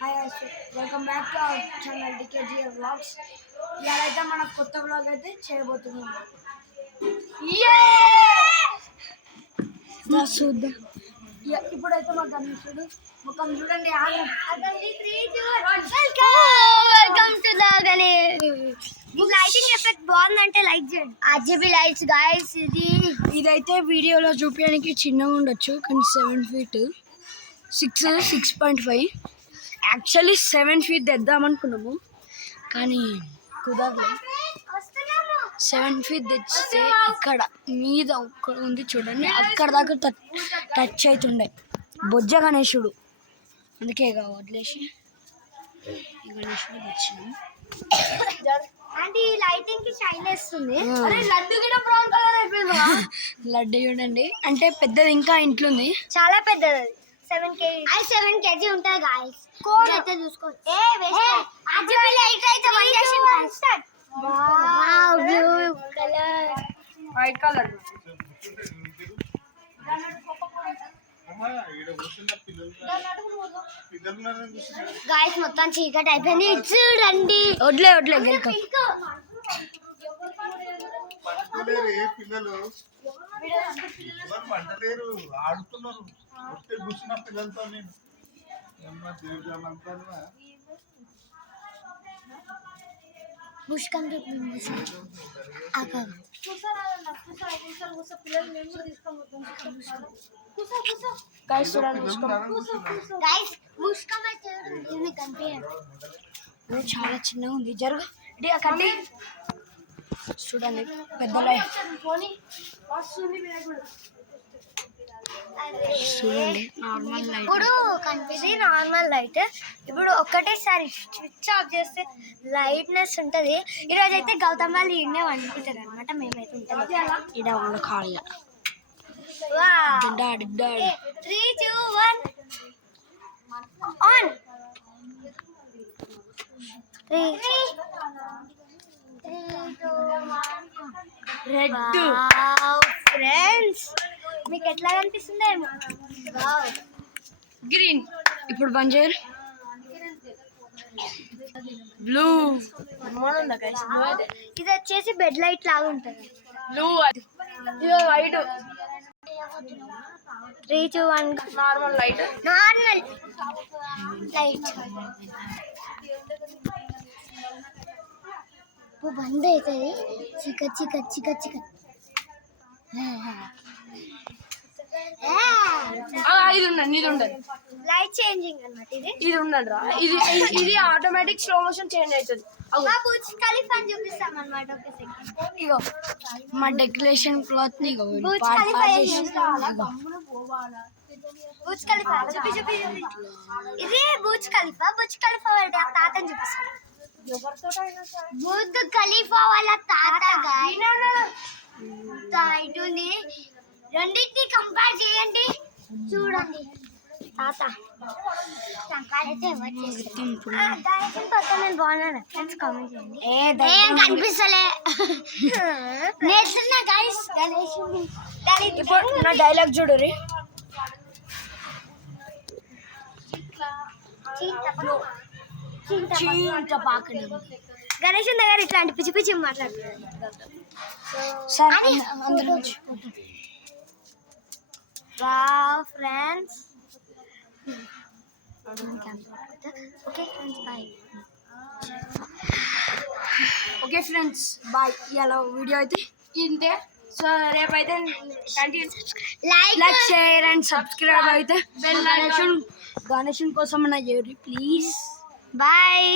Hi welcome back to our channel DKGR vlogs. ఇవాళైతే మన కొత్త వ్లాగ్ అయితే చేయబోతున్నాం. చూద్దాం. ఇప్పుడైతే మా గణేశుడు ముఖం చూడండి. లైటింగ్ ఎఫెక్ట్ బాగుందంటే లైక్ చేయండి. RGB lights guys. ఇదైతే వీడియోలో చూపించడానికి చిన్నగా ఉండొచ్చు, కానీ 7 feet 6.5 యాక్చువల్లీ 7 feet తెద్దామనుకున్నాము, కానీ కుదరలేదు. 7 feet తెచ్చితే ఇక్కడ మీద ఒక్కడ ఉంది చూడండి, అక్కడ దాకా టచ్ అవుతుండే బొజ్జ గణేశుడు. అందుకే ఇక వదిలేసి గణేశుడు తెచ్చినాము. అంటే ఈ లైటింగ్ కి షైన్ వేస్తుంది. లడ్డు కూడా బ్రౌన్ కలర్ అయిపోయింది. లడ్డు చూడండి, అంటే పెద్దది ఇంకా ఇంట్లో ఉంది, చాలా పెద్దది. 7 kg ఉంటుంది గాయ్స్. అయితే చూసుకోవచ్చు. ఆర్జీబీ లైట్ అయితే వన్ చేసి start. Wow, blue colour, white colour. Guys మొత్తం చీకటి అయిపోయింది. చూడండి. వడ్లే గెలుక పిల్లలు పంటలేరు, ఆడుతున్నారు. వస్తే కూర్చున్న పిల్లలతో నేను ముష్కం చాలా చిన్నగా ఉంది. జరుగు కండి. చూడండి పెద్ద లైట్ చూడండి. నార్మల్ లైట్ ఇప్పుడు కనిపిస్తుంది. నార్మల్ లైట్ ఇప్పుడు ఒక్కటేసారి స్విచ్ ఆఫ్ చేస్తే లైట్నెస్ ఉంటుంది. ఈరోజు అయితే గౌతమ్ వాళ్ళు ఈడనే వండుకుంటారు అనమాట. మేమైతే ఉంటుంది ఇడ ఉండ ఖాళీగా. 3, 2, 1 ఆన్. 3, 2, 1 రెడ్ ఫ్రెండ్స్, మీకు ఎట్లా కనిపిస్తుంది? గ్రీన్. ఇప్పుడు బంద్ చేయరు. బ్లూ. ఇది వచ్చేసి బెడ్ లైట్ లాగా ఉంటుంది. Blue. White. 3, 2, 1 normal light. Normal light. वो बंद అవుతుంది. చికట్ ఇది ఉండండి, ఇది ఉండదు. లైట్ చేంజింగ్ అన్నమాట. ఇది ఉండండి రా. ఇది ఆటోమేటిక్ స్లో మోషన్ చేంజ్ అవుతుంది. బుర్జ్ ఖలీఫా అని చూపిస్తాం అన్నమాట. ఒక సెకండ్. ఇగో మా డెకరేషన్ క్లాత్ ని బుర్జ్ ఖలీఫా బుర్జ్ ఖలీఫా చూపి. ఇది బుర్జ్ ఖలీఫా వాళ్ళ తాతని చూపిస్తాం. బుర్జ్ ఖలీఫా వాళ్ళ తాత ఇటు ఉంది. రెండింటిని కంపేర్ చేయండి. చూడండి తాత పక్కన నేను బాగున్నాను. ఫ్రెండ్స్ కామెంట్ చేయండి. ఏం కనిపిస్తలే. నేర్చున్నా గైస్. ఇప్పుడు నా డైలాగ్ చూడరి. గణేష్ దగ్గర ఇట్లాంటి పిచ్చి పిచ్చి మాట్లాడుతున్నాడు. Friends okay friends bye. ఇలా వీడియో అయితే ఇంతే. సో రేపైతే లైక్ షేర్ అండ్ సబ్స్క్రైబ్ అయితే గణేషన్ కోసం నా ప్లీజ్. బాయ్.